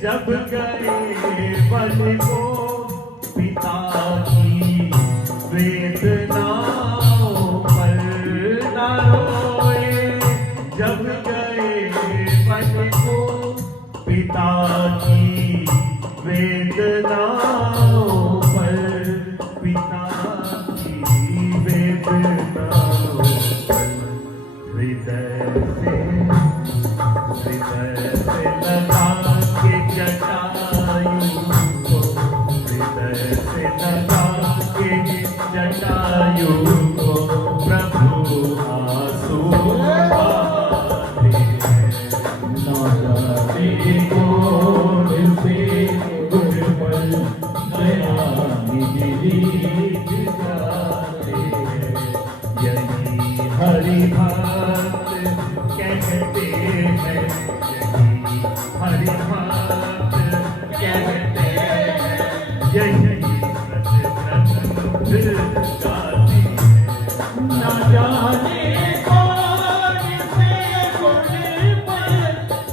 जब गए वन को पिता की वेदनाओं पर न रोए। जब गए वन को पिता की वेदनाओं पर, पिता की वेदनाओं पर हृदय से लगा के जटायु को, हृदय से लगा के जटायु को प्रभु आंसू बहाते हैं। ना जाने कौन से गुण पर नया निज रीत गाते हैं। यही हरि भक्त कहते हैं, यही हरि भक्त कहते हैं, यही गाते हैं। ना जाने कौन से गुण पर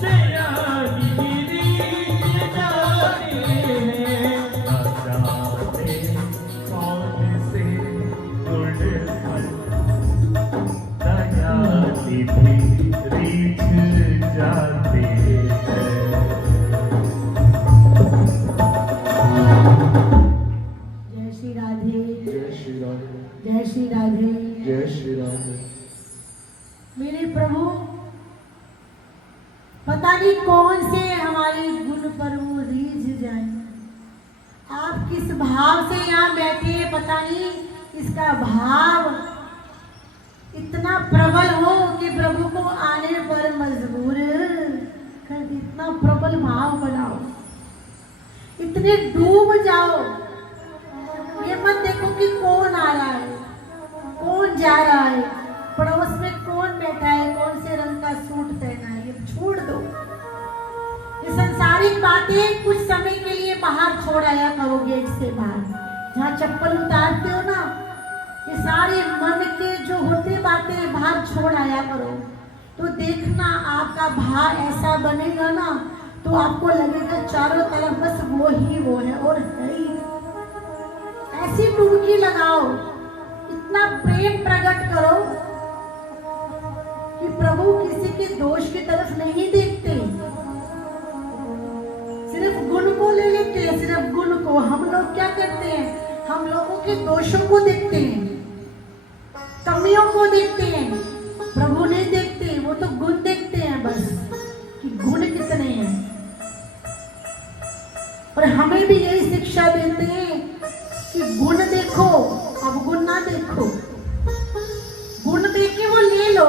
नया निज रीत गाते हैं। ना जाने कौन से गुण पर नया निज रीत जाते हैं। जय श्री राधे, जय श्री राधे, जय श्री राधे, जय श्री राधे। मेरे प्रभु पता नहीं कौन से हमारे गुण पर वो रीझ जाए। आप किस भाव से यहाँ बैठे हैं, पता नहीं इसका भाव इतना प्रबल हो कि प्रभु को आने पर मजबूर कर दे। इतना प्रबल भाव बनाओ, इतने डूब जाओ। ये मत देखो कि कौन आ रहा है, कौन जा रहा है, पड़ोस में कौन बैठा है, कौन से रंग का सूट पहना है। ये छोड़ दो। ये संसारिक बातें कुछ समय के लिए बाहर छोड़ आया करो, गेट से बाहर जहाँ चप्पल उतारते हो ना, ये सारे मन के जो होते बातें बाहर छोड़ आया करो। तो देखना आपका भाव ऐसा बनेगा ना, तो आपको लगेगा चारों तरफ बस वो ही वो है और है ही। ऐसी डुबकी लगाओ, इतना प्रेम प्रकट करो कि प्रभु किसी के दोष की तरफ नहीं देखते, सिर्फ गुण को ले लेते हैं। सिर्फ गुण को हम लोग क्या करते हैं, हम लोगों के दोषों को देखते हैं, कमियों को देखते हैं। प्रभु नहीं देखते, वो तो गुण देखते हैं बस कि गुण कितने हैं। और हमें भी यही शिक्षा देते हैं कि गुण देखो, अवगुण ना देखो। गुण देख के वो ले लो,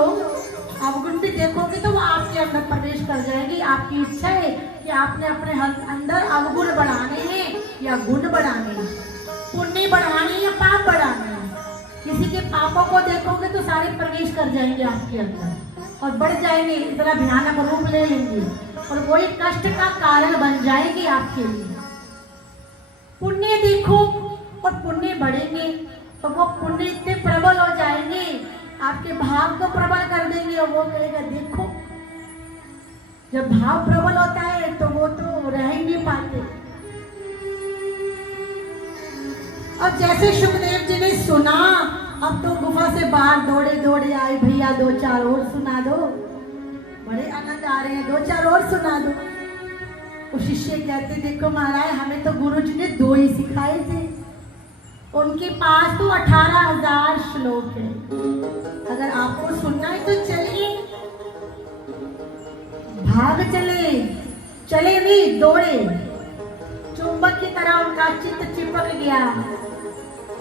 अवगुण भी देखोगे तो वो आपके अंदर प्रवेश कर जाएगी। आपकी इच्छा है कि आपने अपने अंदर अवगुण बढ़ाने हैं या गुण बढ़ाने हैं, पुण्य बढ़ाने या पाप बढ़ाने हैं। किसी के पापों को देखोगे तो सारे प्रवेश कर जाएंगे आपके अंदर और बढ़ जाएंगे, इतना भयानक रूप ले लेंगे और वही कष्ट का कारण बन जाएंगे आपके लिए। पुण्य देखो और पुण्य बढ़ेंगे तो वो पुण्य इतने प्रबल हो जाएंगे, आपके भाव को प्रबल कर देंगे और वो कहेगा देखो। जब भाव प्रबल होता है तो वो तो रह ही नहीं पाते। और जैसे सुखदेव जी ने सुना, अब तो गुफा से बाहर दौड़े दौड़े आए, भैया दो चार और सुना दो, बड़े आनंद आ रहे हैं, दो चार और सुना दो। वो शिष्य कहते देखो महाराज, हमें तो गुरु जी ने 2 ही सिखाए थे, उनके पास तो 18,000 श्लोक है। अगर आपको सुनना है तो चलिए, भाग चले, चले नहीं दौड़े। चुंबक की तरह उनका चित्त चिपक गया।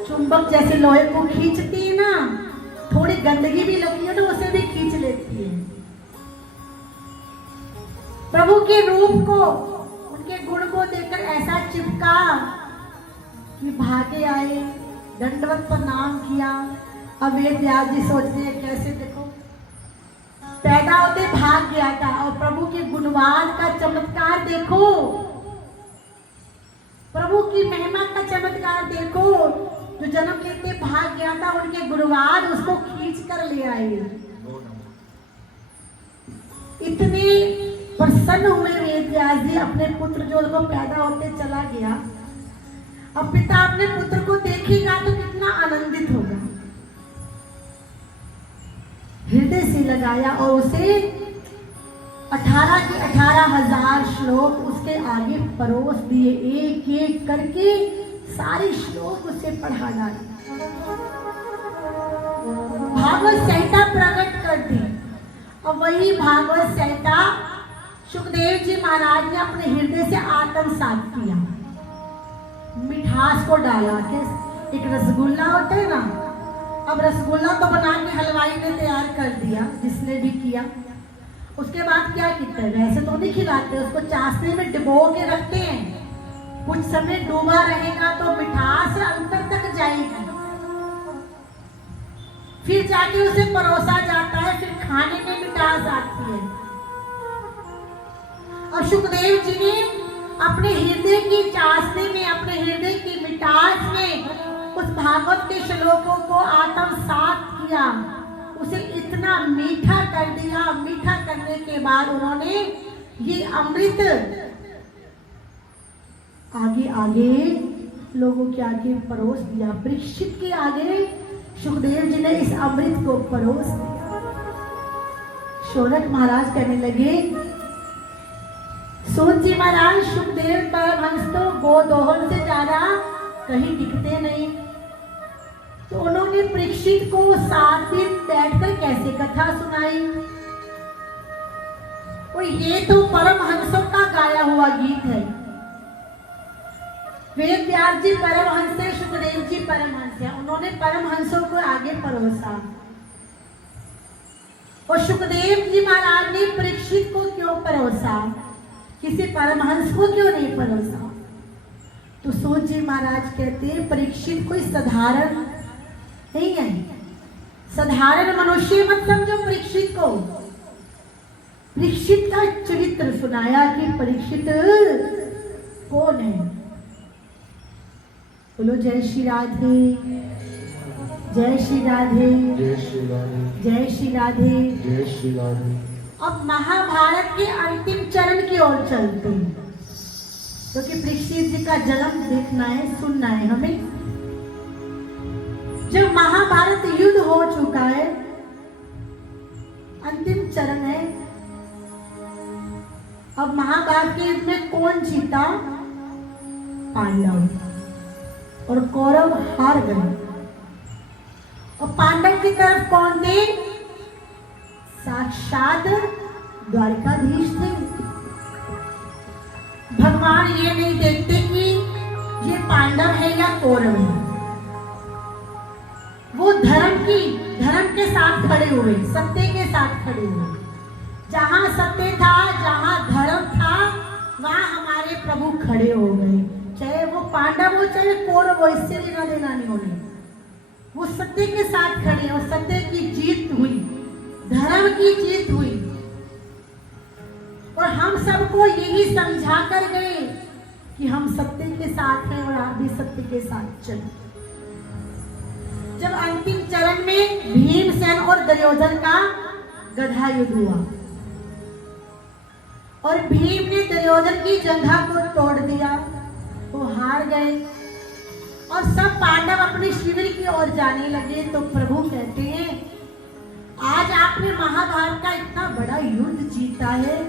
चुंबक जैसे लोहे को खींचती है ना, थोड़ी गंदगी भी लगी है तो उसे भी खींच लेती है। प्रभु के रूप को, उनके गुण को देखकर ऐसा चिपका कि भागे आए, दंडवत प्रणाम किया। अब ये व्यास जी सोचते हैं कैसे, देखो पैदा होते भाग गया था और प्रभु के गुणवान का चमत्कार देखो, प्रभु की महिमा का चमत्कार देखो। जो जन्म लेते भाग गया था, उनके गुणवान उसको खींच कर ले आए। इतने प्रसन्न हुए वेद व्यास जी। अपने पुत्र जो उनको पैदा होते चला गया, अब पिता अपने पुत्र को देखेगा तो कितना आनंदित होगा। हृदय से लगाया और उसे 18 के 18,000 श्लोक उसके आगे परोस दिए। एक एक करके सारे श्लोक उसे पढ़ा डाले, भागवत संहिता प्रकट कर दी। और वही भागवत संहिता सुखदेव जी महाराज ने अपने हृदय से आत्मसात किया, मिठास को डाला के। एक रसगुल्ला होता है ना, अब रसगुल्ला तो बना के हलवाई ने तैयार कर दिया, जिसने भी किया। उसके बाद क्या किया है, वैसे तो नहीं खिलाते, उसको चाशनी में डुबो के रखते हैं। कुछ समय डूबा रहेगा तो मिठास अंतर तक जाएगी, फिर जाके उसे परोसा जाता है, फिर खाने में मिठास आती है। और सुखदेव जी ने अपने हृदय की चाशनी में, अपने हृदय की मिठास में उस भागवत के श्लोकों को आत्मसात किया, उसे इतना मीठा कर दिया। मीठा करने के बाद उन्होंने ये अमृत आगे आगे लोगों के आगे परोस दिया। परीक्षित के आगे सुखदेव जी ने इस अमृत को परोस दिया। शौनक महाराज कहने लगे, सूत जी महाराज, सुखदेव परमहंस तो गोदोहन से ज्यादा कहीं दिखते नहीं, तो उन्होंने परीक्षित को 7 दिन बैठकर कैसे कथा सुनाई। और ये तो परमहंसों का गाया हुआ गीत है। वेद व्यास जी परमहंस है, सुखदेव जी परमहंस है, उन्होंने परमहंसों को आगे परोसा। और सुखदेव जी महाराज ने परीक्षित को क्यों परोसा, किसी परमहंस को क्यों नहीं परोसा? तो सूत जी महाराज कहते हैं, परीक्षित कोई साधारण नहीं है, साधारण मनुष्य मत समझो परीक्षित को। परीक्षित का चरित्र सुनाया कि परीक्षित कौन है। बोलो जय श्री राधे, जय श्री राधे, जय श्री राधे, जय श्री राधे, जय श्री राधे। अब महाभारत के अंतिम चरण की ओर चलते हैं, क्योंकि परीक्षित जी का जन्म देखना है, सुनना है हमें। जब महाभारत युद्ध हो चुका है, अंतिम चरण है। अब महाभारत के युद्ध में कौन जीता? पांडव, और कौरव हार गए। और पांडव की तरफ कौन थे? साक्षात द्वारकाधीश थे। भगवान ये नहीं देखते कि ये पांडव है या कौरव है, वो धर्म के साथ खड़े हुए, सत्य के साथ खड़े हुए। जहां सत्य था, जहां धर्म था, वहां हमारे प्रभु खड़े हो गए। चाहे वो पांडव हो चाहे कौरव हो, इससे लेना देना नहीं उन्हें। वो सत्य के साथ खड़े और सत्य की जीत हुई, धर्म की जीत हुई। और हम सबको यही समझा कर गए कि हम सत्य के साथ हैं और आप भी सत्य के साथ चलें। जब अंतिम चरण में भीमसेन और दुर्योधन का गधा युद्ध हुआ और भीम ने दुर्योधन की जंघा को तोड़ दिया, वो हार गए और सब पांडव अपने शिविर की ओर जाने लगे। तो प्रभु कहते हैं, आज आपने महाभारत का इतना बड़ा युद्ध जीता है,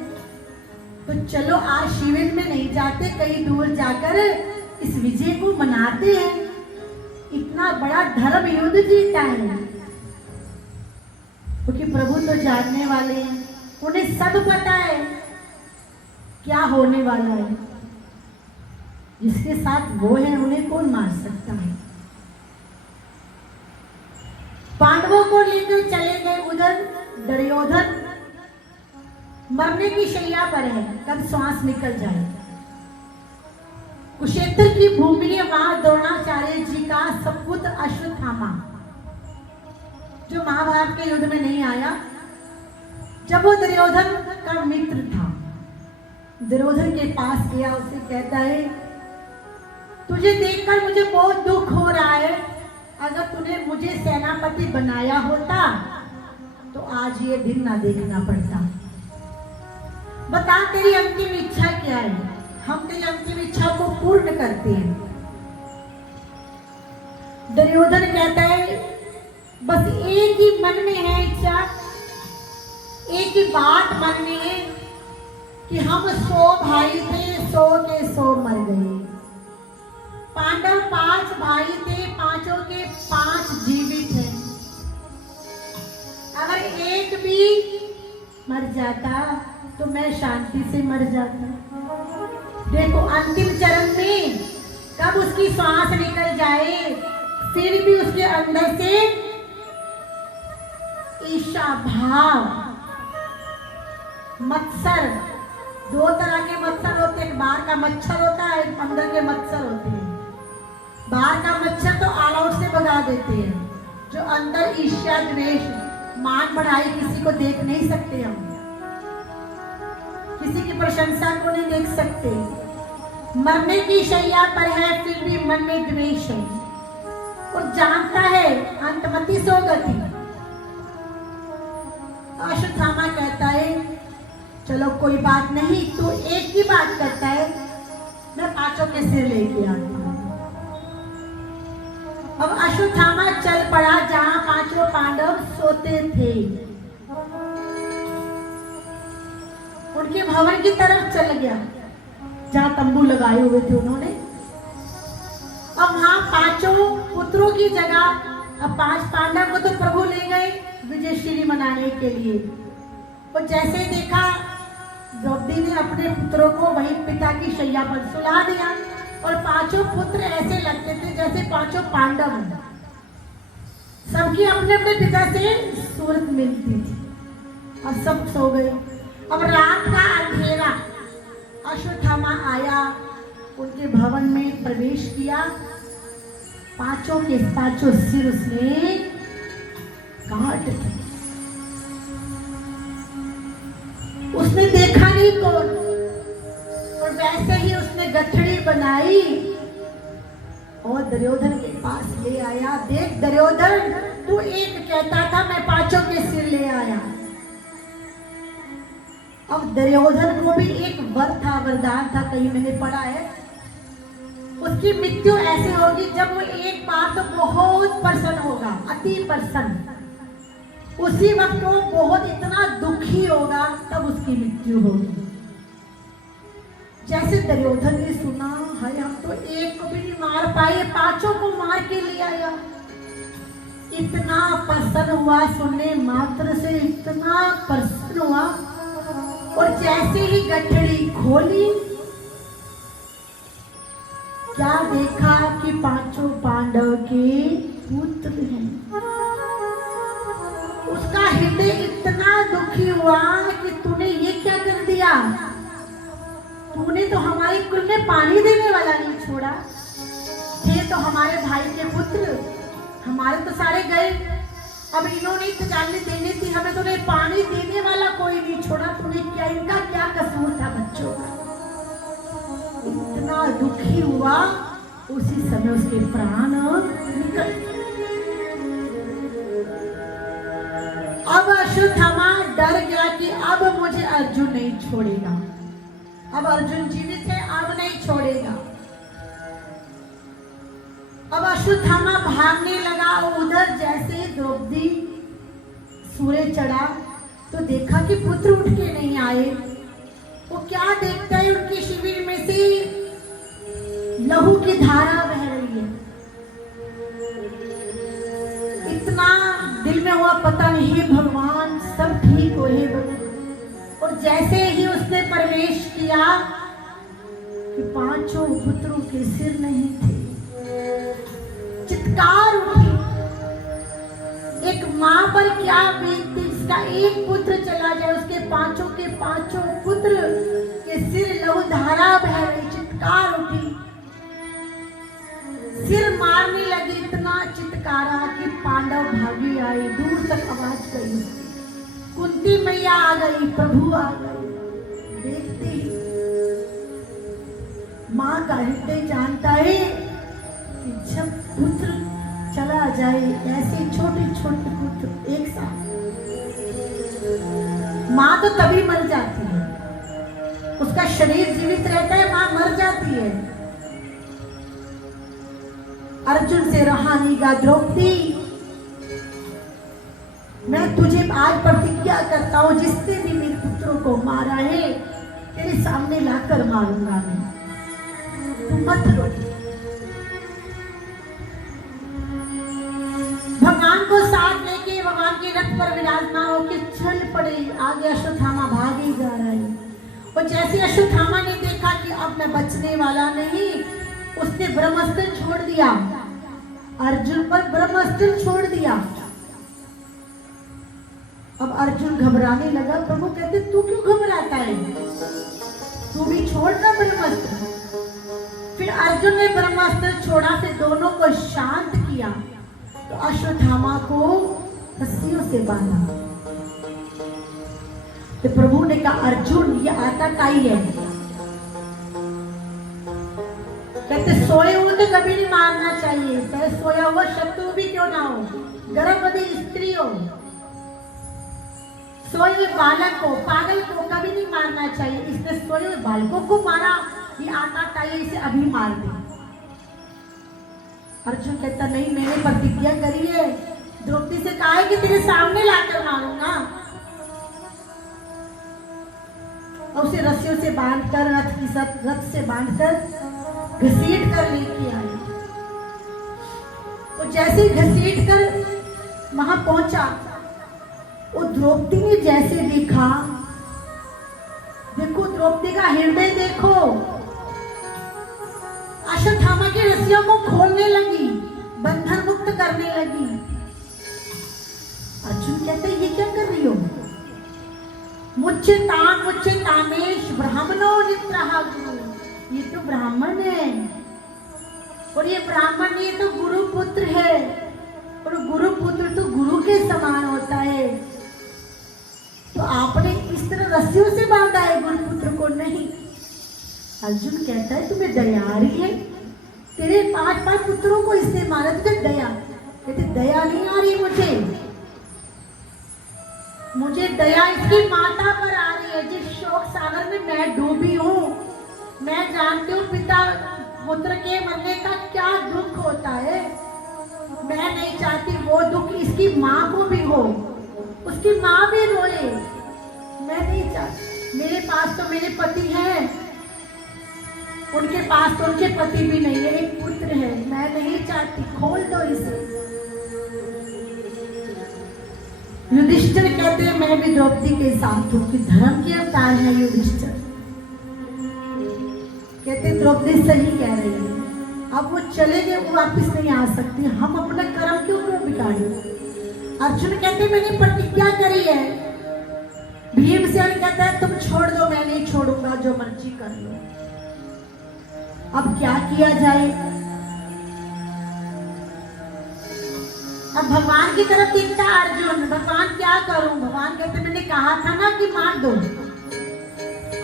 तो चलो आज शिविर में नहीं जाते, कहीं दूर जाकर इस विजय को मनाते हैं। इतना बड़ा धर्म युद्ध जीता है, क्योंकि प्रभु तो जानने वाले हैं, उन्हें सब पता है क्या होने वाला है। जिसके साथ वो है उन्हें कौन मार सकता है। पांडवों को लेकर चले गए उधर। दुर्योधन मरने की शैया पर है, कब श्वास निकल जाए। कुरुक्षेत्र की भूमि में वहां द्रोणाचार्य जी का सपुत्र अश्वत्थामा, जो महाभारत के युद्ध में नहीं आया, जब वो दुर्योधन का मित्र था, दुर्योधन के पास गया, उसे कहता है, तुझे देखकर मुझे बहुत दुख हो रहा है। अगर तूने मुझे सेनापति बनाया होता तो आज ये दिन ना देखना पड़ता। बता तेरी अंतिम इच्छा क्या है, हम तेरी अंतिम इच्छा को पूर्ण करते हैं। दुर्योधन कहता है बस एक ही मन में है इच्छा, एक ही बात मन में है कि हम 100 भाई थे, 100 के 100 मर गए। पांडव 5 भाई थे, 5 के 5 जीवित हैं। अगर एक भी मर जाता तो मैं शांति से मर जाता। देखो अंतिम चरण में कब उसकी सांस निकल जाए, फिर भी उसके अंदर से ईर्ष्या भाव, मत्सर, 2 तरह के मत्सर होते हैं, बाहर का मच्छर होता है, अंदर के मत्सर होते हैं। बाहर का मच्छर तो ऑल आउट से भगा देते हैं, जो अंदर ईर्ष्या द्वेष मान बढ़ाई किसी को देख नहीं सकते, हम किसी की प्रशंसा को नहीं देख सकते। मरने की शैया पर है फिर भी मन में द्वेष है, वो जानता है अंतमति सो गति। अश्वत्थामा कहता है चलो कोई बात नहीं, तो एक ही बात करता है मैं 5 के सिर लेके आता हूं। अब अश्वत्थामा चल पड़ा जहां 5 पांडव सोते थे, उनके भवन की तरफ चल गया जहां तंबू लगाए हुए थे उन्होंने। अब वहां 5 पुत्रों की जगह अब 5 पांडव को तो प्रभु ले गए विजयश्री मनाने के लिए। और जैसे देखा द्रौपदी ने अपने पुत्रों को वही पिता की शैया पर सुला दिया, और 5 पुत्र ऐसे लगते थे जैसे 5 पांडव, सबकी अपने अपने पिता से सूरत मिलती थी। और सब सो गए। अब रात का अंधेरा, अश्वत्थामा आया, उनके भवन में प्रवेश किया, 5 के 5 सिर उसने काट दिए। उसने देखा नहीं कौन, और वैसे ही उसने गठड़ी बनाई और दुर्योधन के पास ले आया। देख दुर्योधन, तू एक कहता था मैं 5 के सिर ले आया। अब दुर्योधन को भी एक वर था, वरदान था, कहीं मैंने पढ़ा है, उसकी मृत्यु ऐसे होगी जब वो एक बार तो बहुत प्रसन्न होगा, अति प्रसन्न, उसी वक्त वो बहुत इतना दुखी होगा, तब उसकी मृत्यु होगी। जैसे दुर्योधन ने सुना हाय हम तो एक को भी नहीं मार पाए, 5 को मार के ले आया, इतना प्रसन्न हुआ, सुनने मात्र से इतना प्रसन्न हुआ। और जैसे ही गठड़ी खोली, क्या देखा कि 5 पांडव के पुत्र हैं। उसका हृदय इतना दुखी हुआ कि तूने ये क्या कर दिया, तूने तो हमारे कुल में पानी देने वाला नहीं छोड़ा। थे तो हमारे भाई के पुत्र, हमारे तो सारे गए, अब इन्होंने तो जानने देने थी हमें, तूने पानी देने वाला कोई नहीं छोड़ा, तूने क्या, इनका क्या कसूर था बच्चों का। इतना दुखी हुआ, उसी समय उसके प्राण निकल। अब अश्वत्थामा डर गया कि अब मुझे अर्जुन नहीं छोड़ेगा, अब अर्जुन जीवित है, अब नहीं छोड़ेगा। अब अश्वत्थामा भागने लगा, उधर जैसे द्रौपदी सूर्य चढ़ा तो देखा कि पुत्र उठ के नहीं आए। वो क्या देखता है, उनके शिविर में से लहू की धारा बह रही है। इतना दिल में हुआ पता नहीं, हे भगवान सब ठीक हो, हे भगवान। और जैसे ही उसने प्रवेश किया कि 5 पुत्रों के सिर नहीं थे, चित्कार उठी। एक मां पर क्या बीतती, जिसका एक पुत्र चला जाए, उसके 5 के 5 पुत्र के सिर लहू धारा बह रही, चित्कार उठी, सिर मारने लगी, इतना चित्कारा कि पांडव भागी आए, दूर तक आवाज गई, कुंती मैया आ गई, प्रभु आ गए। देखती मां का हृदय जानता है कि जब पुत्र चला जाए, ऐसे छोटे छोटे पुत्र एक साथ, मां तो तभी मर जाती है, शरीर जीवित रहता है, मां मर जाती है। अर्जुन से रूहानी का, द्रौपदी मैं तुझे आज प्रतिज्ञा करता हूं, जिसने भी मेरे पुत्रों को मारा है तेरे सामने लाकर मारूंगा मैं, तू मत रो। भगवान को साथ लेके भगवान के रथ पर विराजमान होकर चल पड़े। आगे अश्वत्थामा भाग ही जा रहा है। और जैसे अश्वत्थामा ने देखा कि अब मैं बचने वाला नहीं, उसने ब्रह्मास्त्र छोड़ दिया, अर्जुन पर ब्रह्मास्त्र छोड़ दिया। अब अर्जुन घबराने लगा। प्रभु कहते तू क्यों घबराता है, तू भी छोड़ ना ब्रह्मास्त्र। फिर अर्जुन ने ब्रह्मास्त्र छोड़ा, से दोनों को शांत किया, तो अश्वत्थामा को रस्सियों से बांधा। तो प्रभु ने कहा अर्जुन ये आटा काई है। कहते सोए हुए तो कभी नहीं मारना चाहिए, चाहे सोया हुआ शत्रु भी क्यों ना हो, गर्भवती स्त्री हो, सोए हुए बालक को, पागल को कभी नहीं मारना चाहिए। इसने सोए हुए बालकों को मारा, ये आटा काई, इसे अभी मार दे। अर्जुन कहता नहीं, मैंने प्रतिज्ञा करी है, द्रौपदी से कहा है कि तेरे सामने लाकर मारूंगा। और उसे रस्सियों से बांधकर, रथ से बांधकर घसीट कर लेके आए। तो जैसे घसीट कर वहां पहुंचा, वो द्रौपदी ने जैसे देखा, देखो द्रौपदी का हृदय देखो, अश्वत्थामा की रस्सियों को खोलने लगी, बंधन मुक्त करने लगी। अर्जुन कहते ये क्या कर रही हो? मुझे तामेश ब्राह्मणो नित्रहा गुरु, ये तो ब्राह्मण है, और ये ब्राह्मण ये तो गुरु पुत्र है, और गुरु पुत्र तो गुरु के समान होता है। तो आपने इस तरह रस्सियों से बांधा है गुरु पुत्र को? नहीं। अर्जुन कहता है तुम्हें दया आ रही है, तेरे 5 पुत्रों को इससे मारा, तुझे दया? कहते दया नहीं आ रही मुझे दया इसकी माता पर आ रही है, जिस शोक सागर में मैं डूबी हूँ। मैं जानती हूँ पिता पुत्र के मरने का क्या दुख होता है, मैं नहीं चाहती वो दुख इसकी माँ को भी हो, उसकी माँ भी रोए, मैं नहीं चाहती। मेरे पास तो मेरे पति हैं, उनके पास तो उनके पति भी नहीं है, एक पुत्र है, मैं नहीं चाहती, खोल दो इसे। युधिष्ठिर कहते हैं मैं भी द्रौपदी के साथ हूँ कि धर्म के अवतार है युधिष्ठिर। कहते द्रौपदी सही कह रही है, अब वो चले गए, वो वापिस नहीं आ सकती, हम अपना कर्म क्यों बिगाड़े? अर्जुन कहते मैंने प्रतिज्ञा करी है। भीमसेन कहता है तुम छोड़ दो, मैं नहीं छोड़ूंगा, जो मर्जी कर लो। अब क्या किया जाए? अब भगवान की तरफ देखता अर्जुन, भगवान क्या करूं? भगवान कहते मैंने कहा था ना कि मार दो,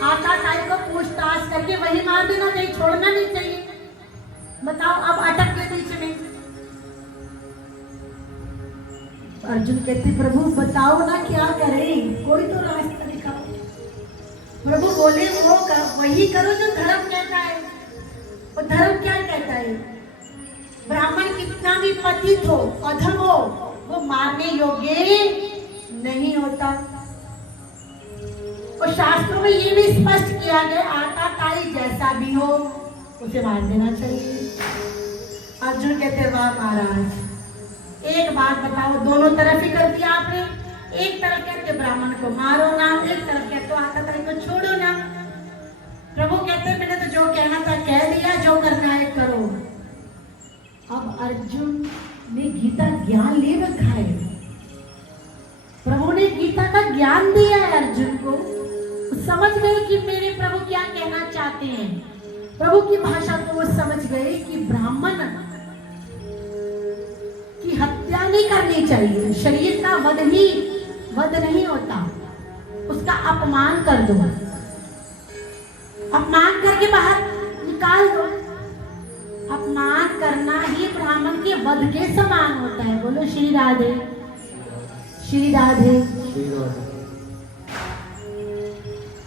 आका ताई को पूछताछ करके वही मार देना चाहिए, छोड़ना नहीं चाहिए। बताओ अब अटक के बीच में। अर्जुन कहते प्रभु बताओ ना क्या करें, कोई तो रास्ता दिखाओ। प्रभु बोले वो वही करो जो धर्म कहता है। और धर्म क्या कहता है? ब्राह्मण कितना भी पतित हो, अधम हो, वो मारने योग्य नहीं होता। और शास्त्रों में ये भी स्पष्ट किया गया आटा ताई जैसा भी हो उसे मार देना चाहिए। अर्जुन कहते वाह महाराज, एक बात बताओ, दोनों तरफ ही कर दिया आपने। एक तरफ कहते ब्राह्मण को मारो ना, एक तरफ कहते आटा ताई को छोड़ो ना। प्रभु कहते मैंने तो जो कहना था कह दिया, जो करना है करो। अब अर्जुन ने गीता ज्ञान ले रखा है, प्रभु ने गीता का ज्ञान दिया है अर्जुन को। समझ गए कि मेरे प्रभु क्या कहना चाहते हैं, प्रभु की भाषा को वो समझ गए कि ब्राह्मण की हत्या नहीं करनी चाहिए, शरीर का वध नहीं होता, उसका अपमान कर दो, अपमान करके बाहर निकाल दो। अपमान करना ही ब्राह्मण के वध के समान होता है। बोलो श्री राधे, श्री राधे।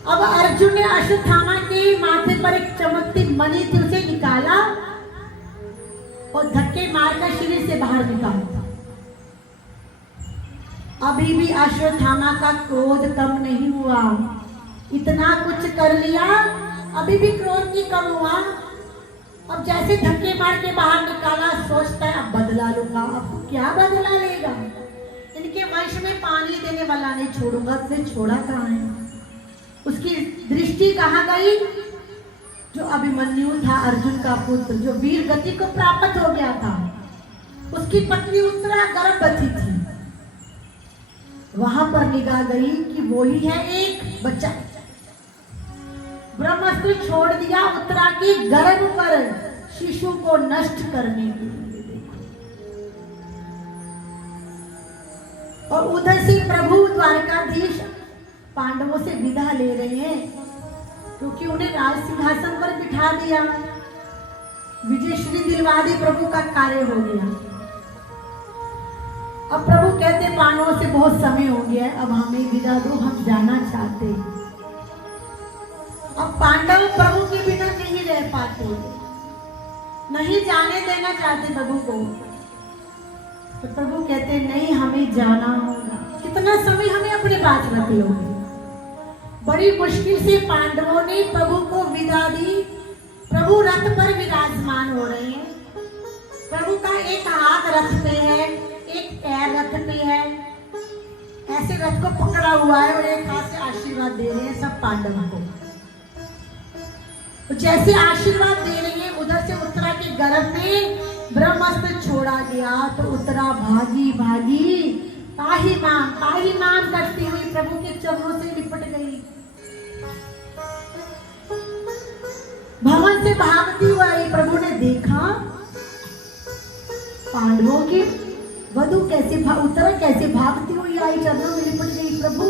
अब अर्जुन ने अश्वत्थामा के माथे पर एक चमकती मणि थी, उसे निकाला और धक्के मारकर शरीर से बाहर निकाला। अभी भी अश्वत्थामा का क्रोध कम नहीं हुआ, इतना कुछ कर लिया, अभी भी क्रोध नहीं कम हुआ। अब जैसे धक्के मार के बाहर निकाला, सोचता है अब बदला लूंगा। अब क्या बदला लेगा? इनके वंश में पानी देने वाला नहीं छोड़ूंगा। अपने छोड़ा कहाँ है? उसकी दृष्टि कहाँ गई? जो अभिमन्यु था, अर्जुन का पुत्र, जो वीर गति को प्राप्त हो गया था, उसकी पत्नी उत्तरा गर्भवती थी, वहां पर निगाह गई कि वो ही है एक बच्चा। ब्रह्मास्त्र छोड़ दिया उत्तरा के गर्भ पर शिशु को नष्ट करने के लिए। और उधर से प्रभु द्वारकाधीश पांडवों से विदा ले रहे हैं, क्योंकि उन्हें राज सिंहासन पर बिठा दिया। विजय श्री दिलवादी प्रभु का कार्य हो गया। अब प्रभु कहते पांडवों से बहुत समय हो गया है, अब हमें विदा दो, हम जाना चाहते। अब पांडव प्रभु के बिना नहीं रह पाते, नहीं जाने देना चाहते प्रभु को। तो प्रभु कहते नहीं, हमें जाना होगा। कितना समय हमें अपने पास रख लोगे? बड़ी मुश्किल से पांडवों ने प्रभु को विदा दी। प्रभु रथ पर विराजमान हो रहे हैं। प्रभु का एक हाथ रथ पे है, एक पैर रथ पे है, ऐसे रथ को पकड़ा हुआ है, और एक हाथ से आशीर्वाद दे रहे हैं सब पांडवों को। तो जैसे आशीर्वाद दे रही है, उधर से उत्तरा के गर्भ में ब्रह्मास्त्र छोड़ा गया। तो उत्तरा भागी भागी पाही माम करती हुई प्रभु के चरणों से लिपट गई। भवन से भागती हुई प्रभु ने देखा पांडवों की वधु कैसे उत्तरा कैसे भागती हुई आई, चरणों में लिपट गई। प्रभु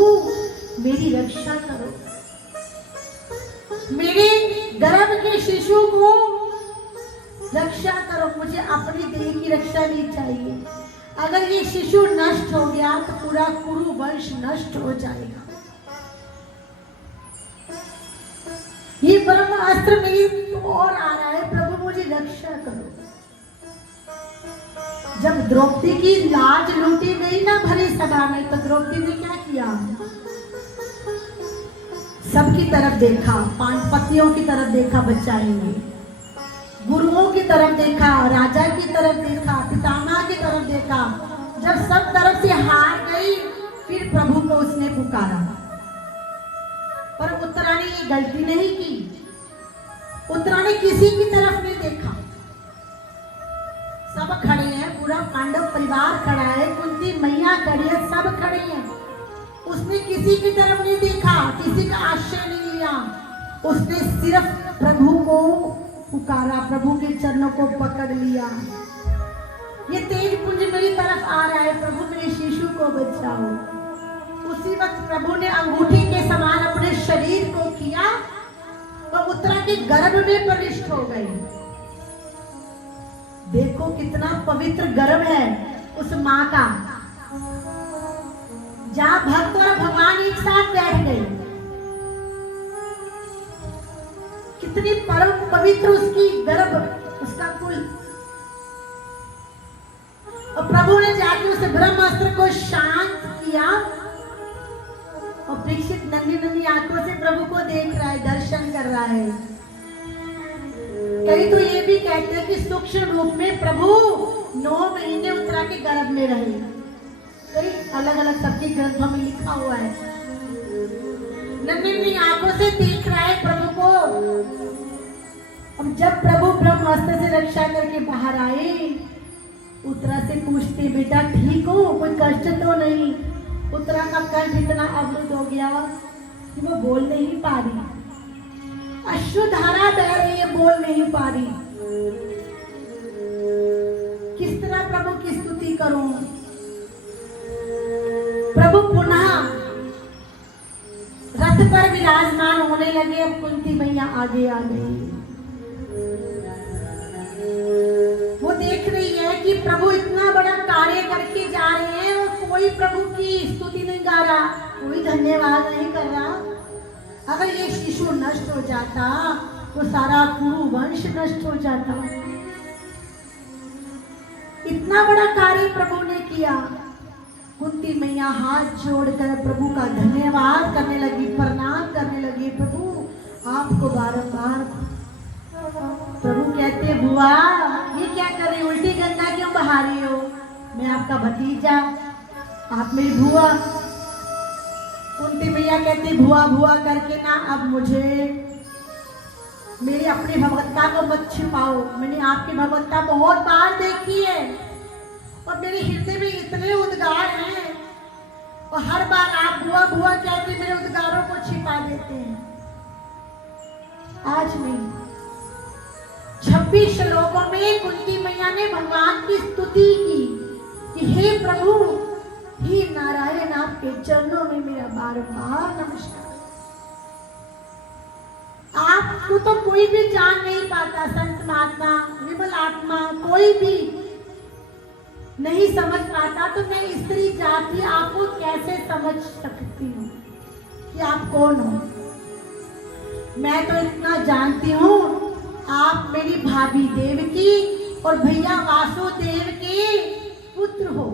मेरी रक्षा करो, मेरे गर्भ के शिशु को रक्षा करो, मुझे अपनी देह की रक्षा नहीं चाहिए। अगर ये शिशु नष्ट हो गया तो पूरा कुरु वंश नष्ट हो जाएगा। ये ब्रह्मास्त्र मेरी और आ रहा है, प्रभु मुझे रक्षा करो। जब द्रौपदी की लाज लूटी गई ना भरी सभा में, तो द्रौपदी ने क्या किया? सबकी तरफ देखा, पतियों की तरफ देखा बचाएंगे, गुरुओं की तरफ देखा, राजा की तरफ देखा, पितामह की तरफ देखा। जब सब तरफ से हार गई, फिर प्रभु को उसने पुकारा। पर उत्तरा ने ये गलती नहीं की। उत्तरा ने किसी की तरफ नहीं देखा। सब खड़े हैं, पूरा पांडव परिवार खड़ा है, कुंती मैया खड़ी है, सब खड़े हैं। उसने किसी की तरफ नहीं देखा, किसी का आश्रय नहीं लिया। उसने सिर्फ प्रभु को पुकारा, प्रभु के चरणों को पकड़ लिया। ये तेज पुंज मेरी तरफ आ रहा है, प्रभु मेरे शिशु को बचाओ। उसी वक्त प्रभु ने अंगूठी के समान अपने शरीर को किया और उत्तरा के गर्भ में प्रविष्ट हो गई। देखो कितना पवित्र गर्भ है उस माँ का, जहाँ भक्त और भगवान एक साथ बैठ गए। कितनी परम पवित्र उसकी गर्भ, उसका कुल। और प्रभु ने जाके उस ब्रह्मास्त्र को शांत किया। और परीक्षित नन्ही नन्ही आंखों से प्रभु को देख रहा है, दर्शन कर रहा है। कई तो ये भी कहते हैं कि सूक्ष्म रूप में प्रभु 9 महीने उत्तरा के गर्भ में रहे। कई अलग अलग सबके ग्रंथों में लिखा हुआ है। नन्ही नन्ही आंखों से देख रहा है प्रभु को। अब जब प्रभु ब्रह्मास्त्र से रक्षा करके बाहर आए, उत्तरा से पूछते बेटा ठीक हो, कोई कष्ट तो नहीं? उत्तरा का कंठ इतना अवरुद्ध हो गया कि वो बोल नहीं पा रही, अश्रुधारा बह रही है, बोल नहीं पा रही। किस तरह प्रभु की स्तुति करूं? प्रभु पुनः रथ पर विराजमान होने लगे। अब कुंती मैया आगे आ गई। वो देख रही है कि प्रभु इतना बड़ा कार्य करके जा रहे हैं और कोई प्रभु की स्तुति नहीं गा रहा, कोई धन्यवाद नहीं कर रहा। अगर ये शिशु नष्ट हो जाता तो सारा कुरु वंश नष्ट हो जाता। इतना बड़ा कार्य प्रभु ने किया। कुंती मैया हाथ जोड़कर प्रभु का धन्यवाद करने लगी, प्रणाम करने लगी, प्रभु आपको बारंबार। प्रभु कहते बुआ ये क्या कर रही, उल्टी गंगा क्यों बहा रही हो? मैं आपका भतीजा, आप मेरी बुआ। कुंती मैया कहती बुआ बुआ करके ना अब मुझे मेरी अपनी भगवत्ता को मत छिपाओ। मैंने आपकी भगवत्ता बहुत बार देखी है और मेरे हृदय में इतने उद्गार हैं और हर बार आप बुआ बुआ कहते मेरे उद्गारों को छिपा देते हैं। आज नहीं, 26 श्लोकों में कुंती मैया ने भगवान की स्तुति की कि हे प्रभु, हे नारायण, आपके चरणों में मेरा बारंबार नमस्कार। आपको तो कोई भी जान नहीं पाता, संत महात्मा, विमल आत्मा कोई भी नहीं समझ पाता, तो मैं स्त्री जाति आपको कैसे समझ सकती हूँ कि आप कौन हो। मैं तो इतना जानती हूँ, आप मेरी भाभी देवकी और भैया वासुदेव के पुत्र हो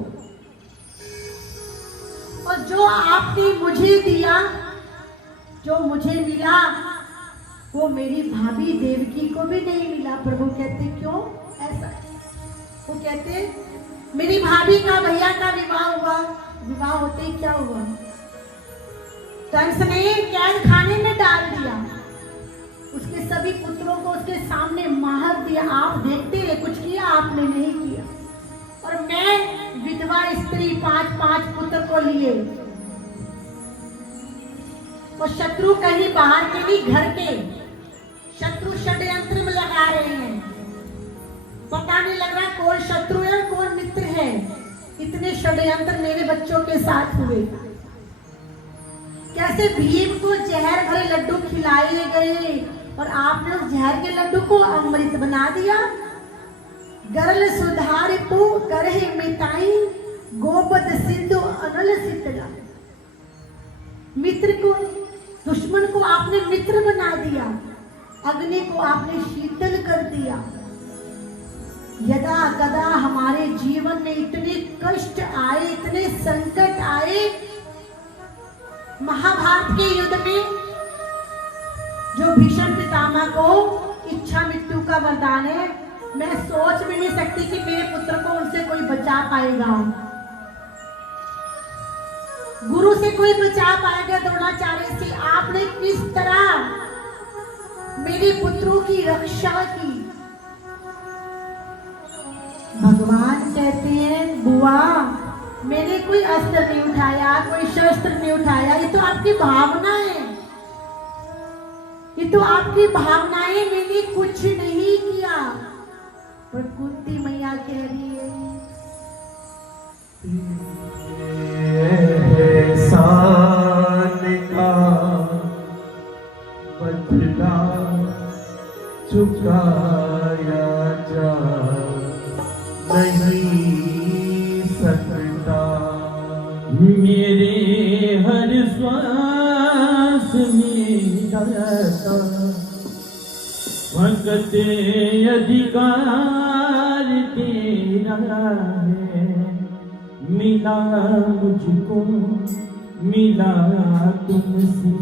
और जो आपने मुझे दिया, जो मुझे मिला, वो मेरी भाभी देवकी को भी नहीं मिला। प्रभु कहते क्यों ऐसा? वो कहते मेरी भाभी का भैया का विवाह हुआ, विवाह होते ही क्या हुआ, कंस ने कैद खाने में डाल दिया, उसके सभी पुत्रों को उसके सामने मार दिया। आप देखते रहे, कुछ किया आपने नहीं किया। और मैं विधवा स्त्री 5-5 पुत्र को लिए और शत्रु कहीं बाहर के नहीं, घर के शत्रु षड्यंत्र में लगा रहे हैं। पता नहीं लग रहा कौन शत्रु है कौन मित्र है। इतने षड्यंत्र मेरे बच्चों के साथ हुए। कैसे भीम को जहर भरे लड्डू खिलाए गए और आपने उस जहर के लड्डू को अमृत बना दिया। गरल सुधार पु करहे मिताई, गोपद सिंधु अनल सितला। मित्र को, दुश्मन को आपने मित्र बना दिया, अग्नि को आपने शीतल कर दिया। यदा कदा हमारे जीवन में इतने कष्ट आए, इतने संकट आए, महाभारत के युद्ध में जो भीष्म पितामह को इच्छा मृत्यु का वरदान है, मैं सोच भी नहीं सकती कि मेरे पुत्र को उनसे कोई बचा पाएगा, गुरु से कोई बचा पाएगा, द्रोणाचार्य से। आपने किस तरह मेरे पुत्रों की रक्षा की। भगवान कहते हैं बुआ मैंने कोई अस्त्र नहीं उठाया, कोई शस्त्र नहीं उठाया, ये तो आपकी भावना है, ये तो आपकी भावनाएं, मैंने कुछ नहीं किया। पर कुंती मैया कह रही है एहसान का बदला चुकाया जा नहीं सकता। मेरे हर श्वास में रहता भक्त अधिकार तेरा है। मिला मुझको, मिला तुमसे।